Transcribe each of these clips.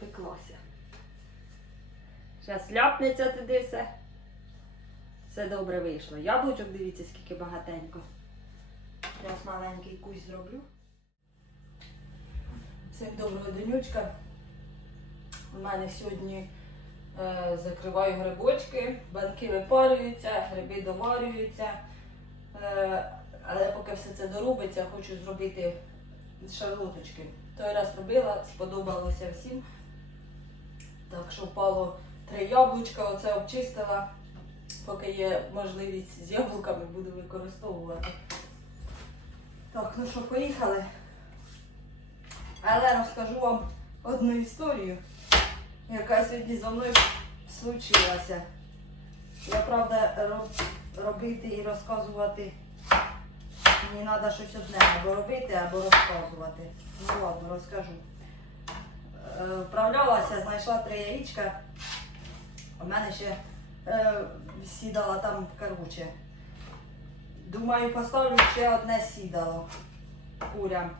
спеклася. Зараз ляпнеться туди все. Все добре вийшло. Яблучок, дивіться, скільки багатенько. Зараз маленький кусь зроблю. Всім доброго денючка. У мене сьогодні е, закриваю грибочки, банки випарюються, гриби доварюються. Е, але поки все це доробиться, хочу зробити шарлоточки. Той раз робила, сподобалося всім. Так що впало три яблучка, оце обчистила. Поки є можливість з яблуками, буду використовувати. Так, ну що, поїхали. Але розкажу вам одну історію, яка сьогодні зі мною случилася. Я правда роб- робити і розказувати мені треба щось одне або робити, або розказувати. Ну ладно, розкажу. Е, Вправлялася, знайшла три яєчка. У мене ще е, сідала там, короче. Думаю, поставлю ще одне сідало курям.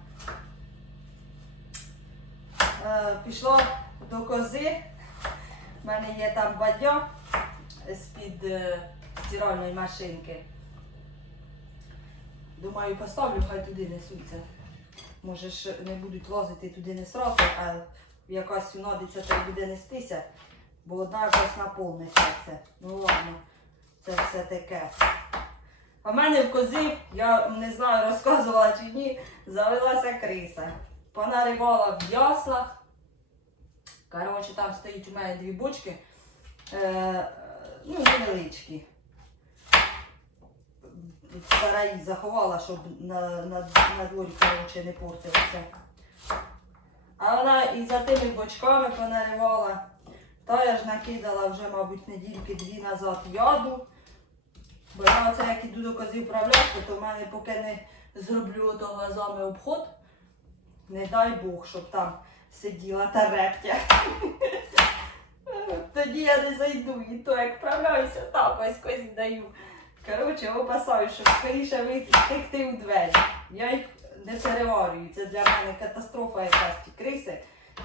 Е, пішла до кози. У мене є там бадьо з-під е, стиральної машинки. Думаю, поставлю, хай туди несуться. Може ж не будуть лазити туди не сразу, а якась унадиться та буде нестися, бо одна якась наповниться це. Ну ладно, це все таке. А в мене в кози, я не знаю, розказувала чи ні, завелася криса. Понаривала в яслах. Коротше, там стоїть у мене дві бочки, е, ну, невеличкі. В сараї заховала, щоб на, на, на дворі коротше, не портилося. А вона і за тими бочками понаривала. Та я ж накидала вже, мабуть, недільки дві назад яду. Бо я оце як іду до козів управляти, то в мене поки не зроблю ото глазами обход, не дай Бог, щоб там сиділа та рептя. Тоді я не зайду, і то як вправляюся, так ось козі даю. Коротше, опасаю, щоб скоріше вийти втекти у двері. Я їх не переварюю. Це для мене катастрофа якась ті криси.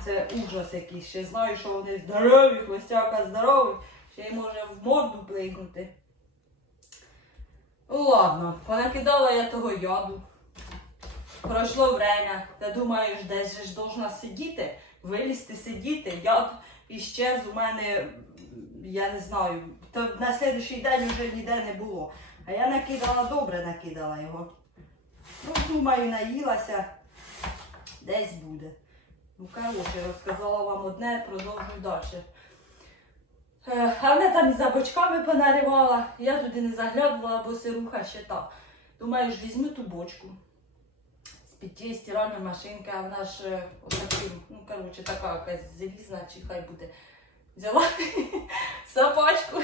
Це ужас якийсь. Ще знаю, що вони здорові, хвостяка здоровий, ще й може в морду плигнути. Ну ладно, понакидала я того яду. Пройшло время. Та думаю, ж десь же ж должна сидіти, вилізти, сидіти. Яд іщез у мене, я не знаю, то на слідуючий день вже ніде не було. А я накидала добре, накидала його. Ну, думаю, наїлася. Десь буде. Ну, коротше, розказала вам одне, продовжую далі. Е, А вона там за бочками понаривала. Я туди не заглядувала, бо сируха ще та. Думаю, ж візьму ту бочку. З-під тієї стиральної машинки, а вона ж е, отаким, ну, коротше, така якась залізна, чи хай буде. Взяла собачку,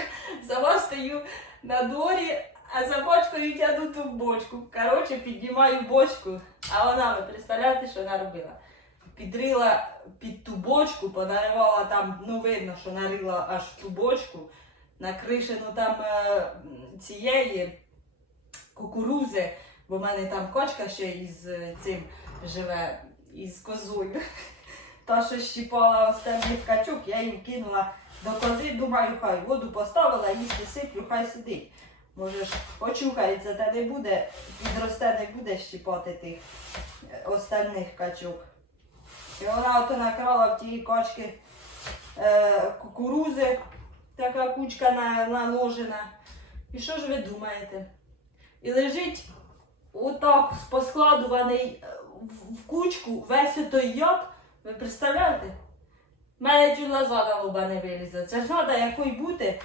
сама стою на дворі, а за бочкою тягну ту бочку. Коротше, піднімаю бочку, а вона, ви представляєте, що вона робила? Підрила під ту бочку, понаривала там, ну видно, що нарила аж ту бочку, на кришину там е, цієї кукурузи, бо в мене там кочка ще із е, цим живе, із козою. Та, що щіпала останній качок, я її вкинула до кози, думаю, хай воду поставила, їсти сиплю, хай сидить. Може ж почухається, та не буде, підросте, не буде щіпати тих е, остальних качок. І вона ото накрала в тій качки е, кукурузи, така кучка на, наложена. І що ж ви думаєте? І лежить отак поскладуваний е, в, кучку весь той яд. Ви представляєте? У мене чуть глаза на лоба не вилізли. Це ж треба якої бути.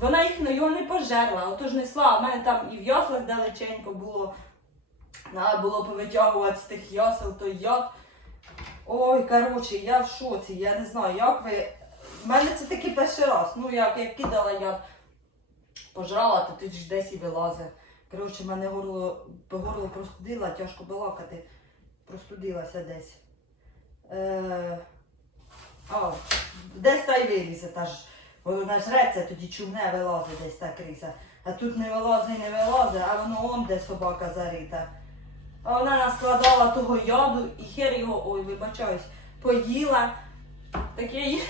Вона їх ну, його не пожерла, отож несла. В мене там і в яслах далеченько було. Треба було повитягувати з тих ясел той яд. Ой, коротше, я в шоці, я не знаю, як ви. У мене це такий перший раз. Ну, як я кидала, я пожрала, то тут ж десь і вилазить. Коротше, мене горло, горло простудила, тяжко балакати. Простудилася десь. Е... А, десь та й вилізе, та воно нажреться, тоді чумне вилазить десь та криса. А тут не вилазить, не вилазить, а воно он де собака зарита. А вона наскладала того яду і хер його, ой, вибачаюсь, поїла. Так я її,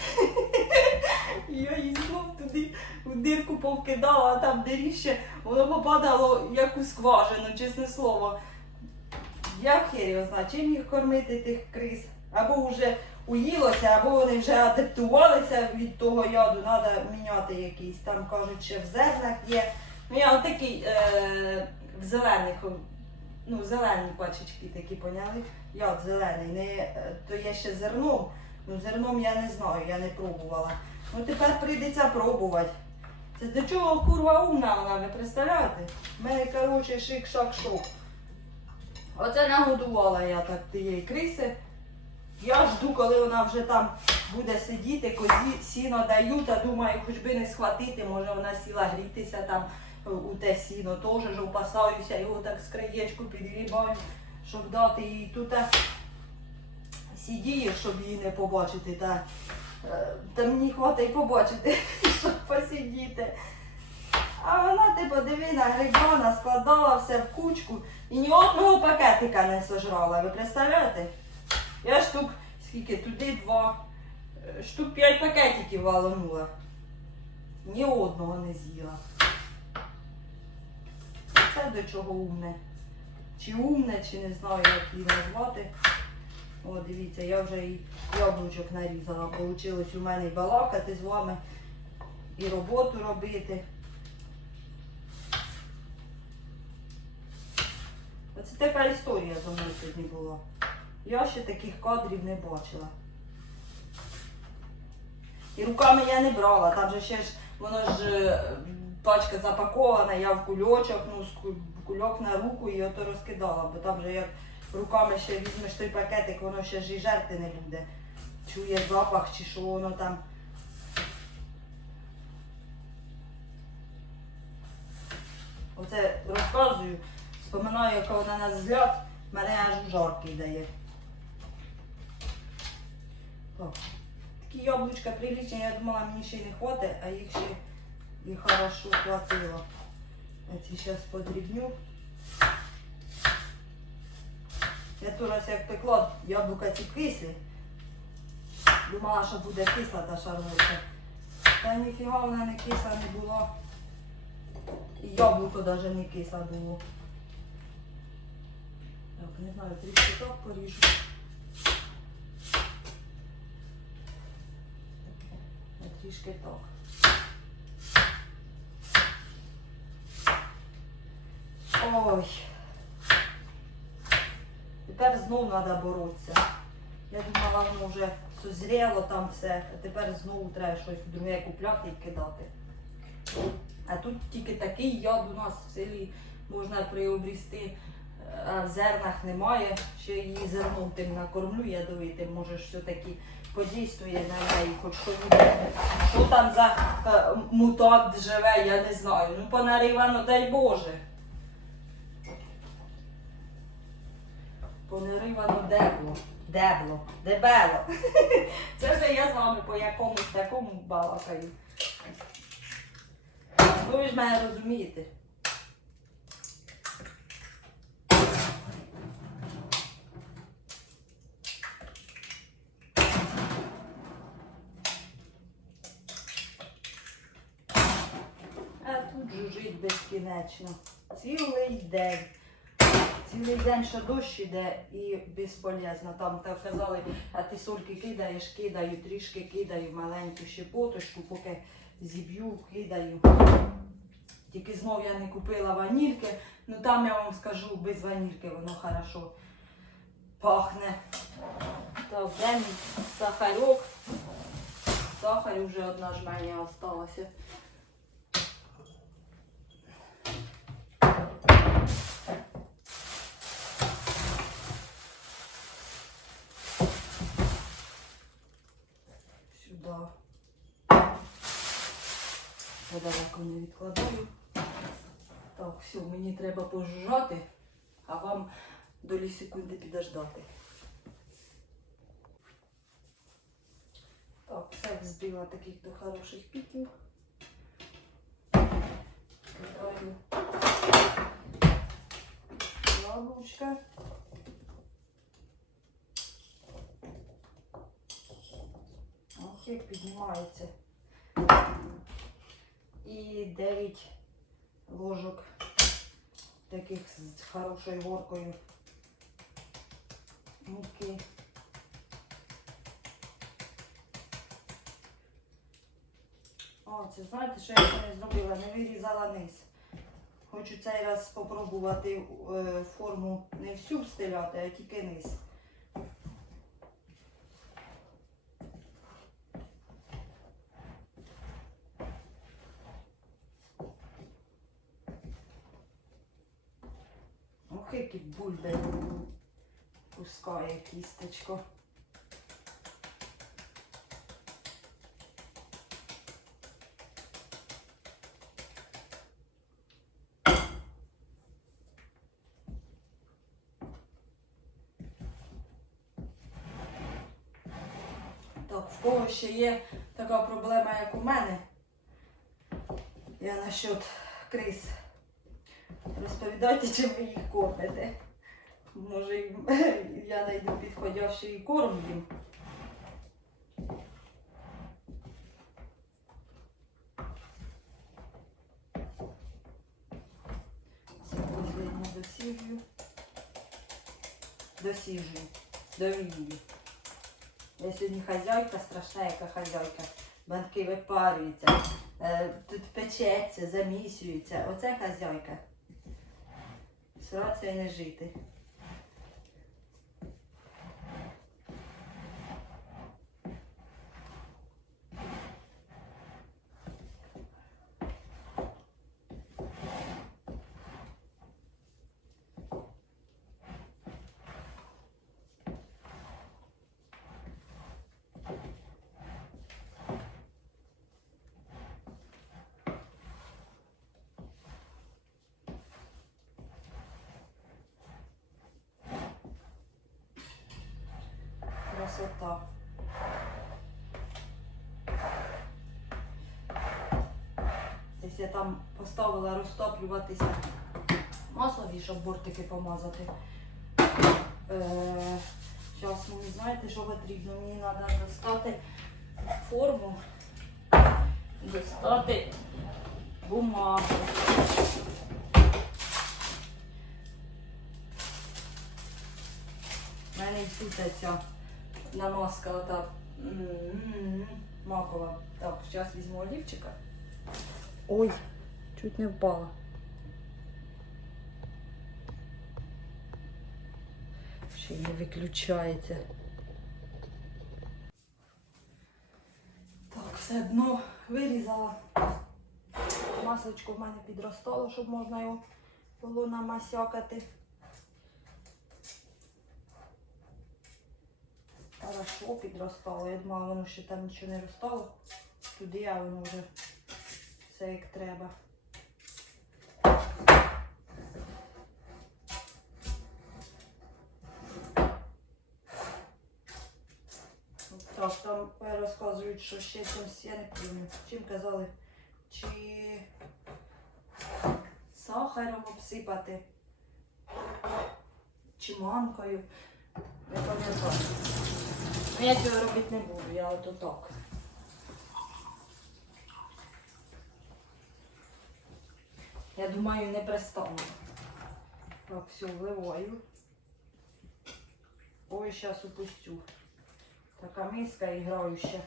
я її знов туди в дирку повкидала, а там диріще, воно попадало як у скважину, чесне слово. Я хер його знаю, чим їх кормити тих криз. Або вже уїлося, або вони вже адаптувалися від того яду, треба міняти якийсь. Там кажуть, що в зернах є. Ну я отакий е, в зелених, ну зелені пачечки такі поняли. Яд зелений. Не, е, то є ще зерном. Ну зерном я не знаю, я не пробувала. Ну тепер прийдеться пробувати. Це до чого курва умна вона, ви представляєте? В мене, коротше, шик-шак-шок. Оце нагодувала я так тієї криси. Я жду, коли вона вже там буде сидіти, козі сіно даю, та думаю, хоч би не схватити, може вона сіла грітися там е, у те сіно, теж ж опасаюся, його так з краєчку підгрібаю, щоб дати їй тут сидіє, щоб її не побачити. Та, е, та мені хватить побачити, щоб посидіти. А вона, ти подиви, нагрібана, складала все в кучку і ні одного пакетика не сожрала. Ви представляєте? Я штук, скільки туди два, е, штук п'ять пакетиків валонула. Ні одного не з'їла. Це до чого умне. Чи умне, чи не знаю, як її назвати. О, дивіться, я вже і яблучок нарізала. Получилось у мене і балакати з вами, і роботу робити. Оце така історія зо мною сьогодні була. Я ще таких кадрів не бачила. І руками я не брала, там же ще ж воно ж е, пачка запакована, я в кульочок, ну, з кульок на руку і ото розкидала, бо там же як руками ще візьмеш той пакетик, воно ще ж і жерти не буде. Чує запах чи що воно там. Оце розказую, споминаю, яка вона на взгляд, мене аж жаркий дає. Так. Такі яблучка приличні, я думала, мені ще не хватить, а їх ще і хорошо хватило. Ці зараз подрібню. Я той раз як пекла яблука ці кислі. Думала, що буде кисла та шарлотка. Та ніфіга вона не кисла не була. І яблуко навіть не кисле було. Так, не знаю, трішки так поріжу. Трішки так. Ой. Тепер знов треба боротися. Я думала, воно вже созріло там все, а тепер знову треба щось друге купляти і кидати. А тут тільки такий яд у нас в селі можна приобрести, в зернах немає. Ще її зерном тим накормлю ядовитим, може все-таки подійствує на неї, хоч що Що там за е, мутант живе, я не знаю. Ну понаривано, дай Боже. Понаривано дебло. Дебло. Дебело. Це вже я з вами по якомусь такому балакаю. Ну ви ж мене розумієте. А тут жужить безкінечно. Цілий день. Цілий день ще дощ іде і безполезно. Там так казали, а ти сольки кидаєш, кидаю, трішки кидаю, маленьку щепоточку, поки зіб'ю, кидаю. Тільки знов я не купила ванільки, ну там я вам скажу, без ванільки воно хорошо пахне. Так, де мій сахарок? Сахарю вже одна жменя осталася. Я далеко не відкладаю. Так, все, мені треба пожужжати, а вам долі секунди підождати. Так, все взбила таких до хороших піків. Кидаю яблучка. Ох, як піднімається. І 9 ложок таких з хорошою горкою муки. О, це знаєте, що я ще не зробила? Не вирізала низ. Хочу цей раз спробувати е, форму не всю встиляти, а тільки низ. Пускає кісточко. Так, в кого ще є така проблема, як у мене? Я насчет крис. Розповідайте, чи ви їх кормите. Може, я знайду підходящий корм їм. Досіжую. Досіжую. Довію. Я сьогодні хазяйка, страшна яка хазяйка. Банки випарюються, е, тут печеться, замісюється. Оце хазяйка. Сратися і не жити. Красота. Десь я там поставила розтоплюватися маслові, щоб бортики помазати. Е, Зараз мені знаєте, що потрібно? Мені треба достати форму, достати бумагу. У мене тут ця намазка ота м-м-м, макова. Так, зараз візьму олівчика. Ой, чуть не впала. Ще не виключається. Так, все дно вирізала. Масочку в мене підростало, щоб можна його було намасякати. Хорошо підростало. Я думала, воно ще там нічого не ростало. Туди, а воно вже все як треба. Так, там розказують, що ще чимось, я чим казали, чи сахаром обсипати, чи манкою. Не пам'ятаю. Ну, я цього робити не буду, я ото так. Я думаю, не пристану. Так, все, вливаю. Ой, зараз упустю. Така миска іграюча.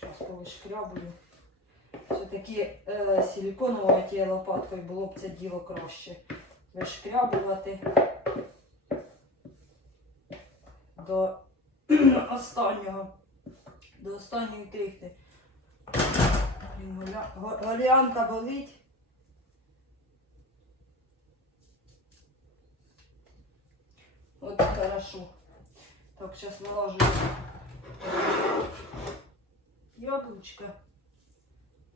Зараз повишкрябую. Все-таки е, силіконовою тією лопаткою було б це діло краще. Вишкрябувати до останнього, до останньої крихти. Голіанка болить. От хорошо. Так, зараз наложу яблучко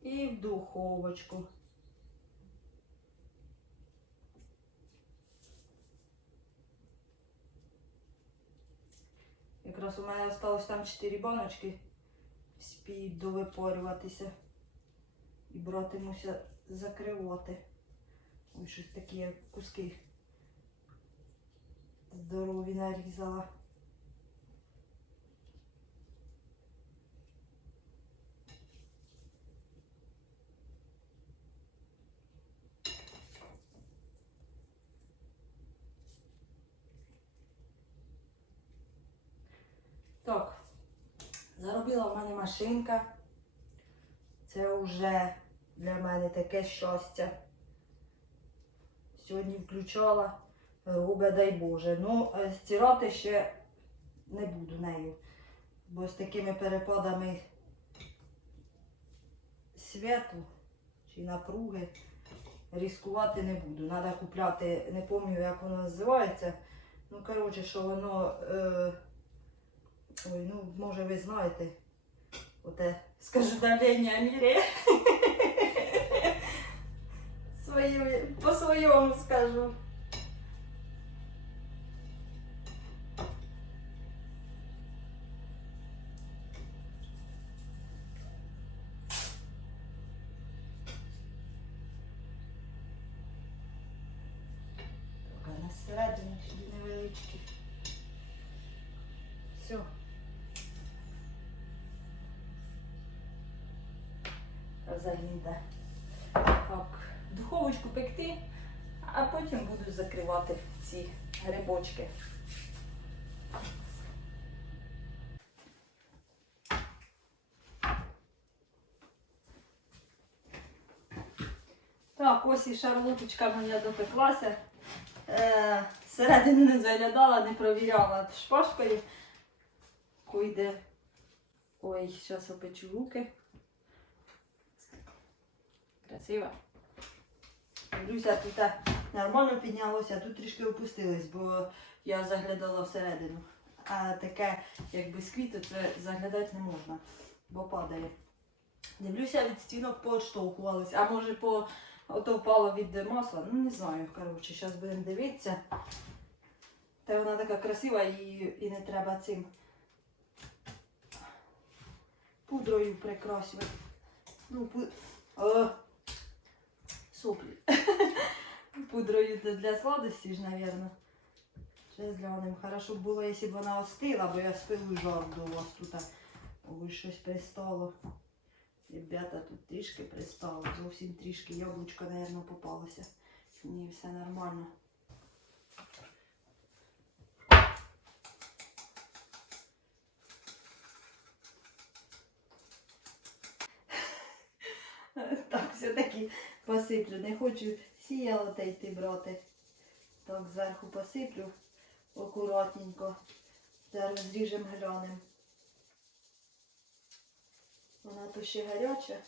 і в духовочку. Якраз у мене осталось там 4 баночки. Спіють довипарюватися. І братимуся закривати. Ой, щось такі куски здорові нарізала. Так, заробила в мене машинка. Це вже для мене таке щастя. Сьогодні включала, губи дай Боже. Ну, е, стирати ще не буду нею. Бо з такими перепадами світу чи напруги ризикувати не буду. Треба купляти, не пам'ятаю, як воно називається. Ну, коротше, що воно. Е... Ой, ну, може ви знаєте. Оте, скажу, давлення міряє. По-своєму скажу. Розагніде. Так, духовочку пекти, а потім буду закривати ці грибочки. Так, ось і шарлоточка моя допеклася. Е, Середини не заглядала, не провіряла шпажкою. Койде. Ой, зараз опечу руки. Красиво. Дивлюся, тут нормально піднялося, а тут трішки опустилось, бо я заглядала всередину. А таке, як бісквіти, це заглядати не можна, бо падає. Дивлюся, від стінок поотштовхувались, а може по ото впало від масла. Ну не знаю. Коротше, зараз будемо дивитися. Та вона така красива і, і не треба цим пудрою прикрасувати. Ну, пу... О, соплі. Пудрою для сладості ж, мабуть. Зараз глянемо. Хорошо було, якщо б вона остила, бо я спилу жар до вас тут. Ой, щось пристало. Ребята, тут трішки пристало. Зовсім трішки яблучко, мабуть, попалося. Ні, все нормально. Так, все-таки Не хочу сіяло та йти брати. Так, зверху посиплю акуратненько. Зараз зріжемо глянем. Вона то ще гаряча.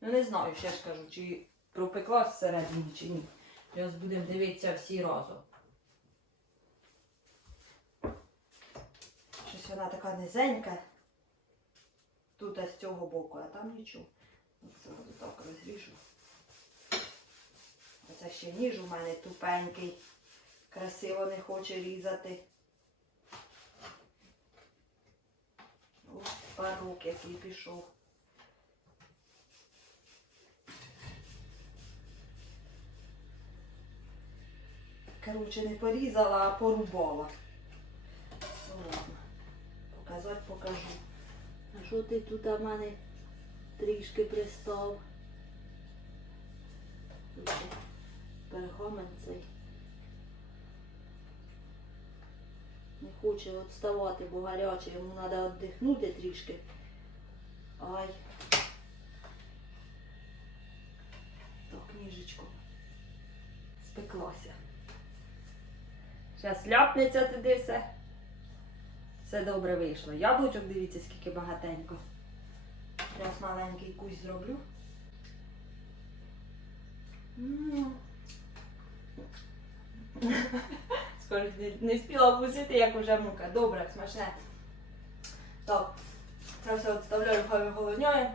Ну не знаю, ще ж кажу, чи пропекла всередині, чи ні. Зараз будемо дивитися всі разом. Щось вона така низенька. Тут а з цього боку, а там нічого. Зразу так розріжу. Оце ще ніж у мене тупенький. Красиво не хоче різати. О, парук який пішов. Коротше, не порізала, а порубала. Ну ладно. Показати покажу. Що ти тут у мене трішки пристав? Пергамент цей. Не хоче відставати, бо гаряче, йому треба віддихнути трішки. Ай. Так, ніжечко. Спеклася. Зараз ляпнеться туди все. Все добре вийшло. Яблучок, дивіться, скільки багатенько. Зараз маленький кусь зроблю. Скажуть, не, встигла вкусити, як уже мука. Добре, смачне. Так, це все відставляю, хай виголодняє.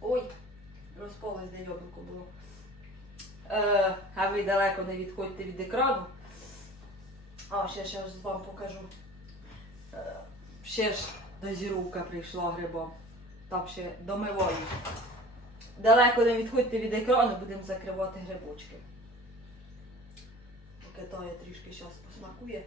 Ой, розпалось, де яблуко було. Е, а ви далеко не відходьте від екрану. А, ще ще вам покажу. Ще ж дозіровка прийшла грибом. Там ще домиваю. далеко не відходьте від екрану, будемо закривати грибочки. Поки Тая трішки зараз посмакує.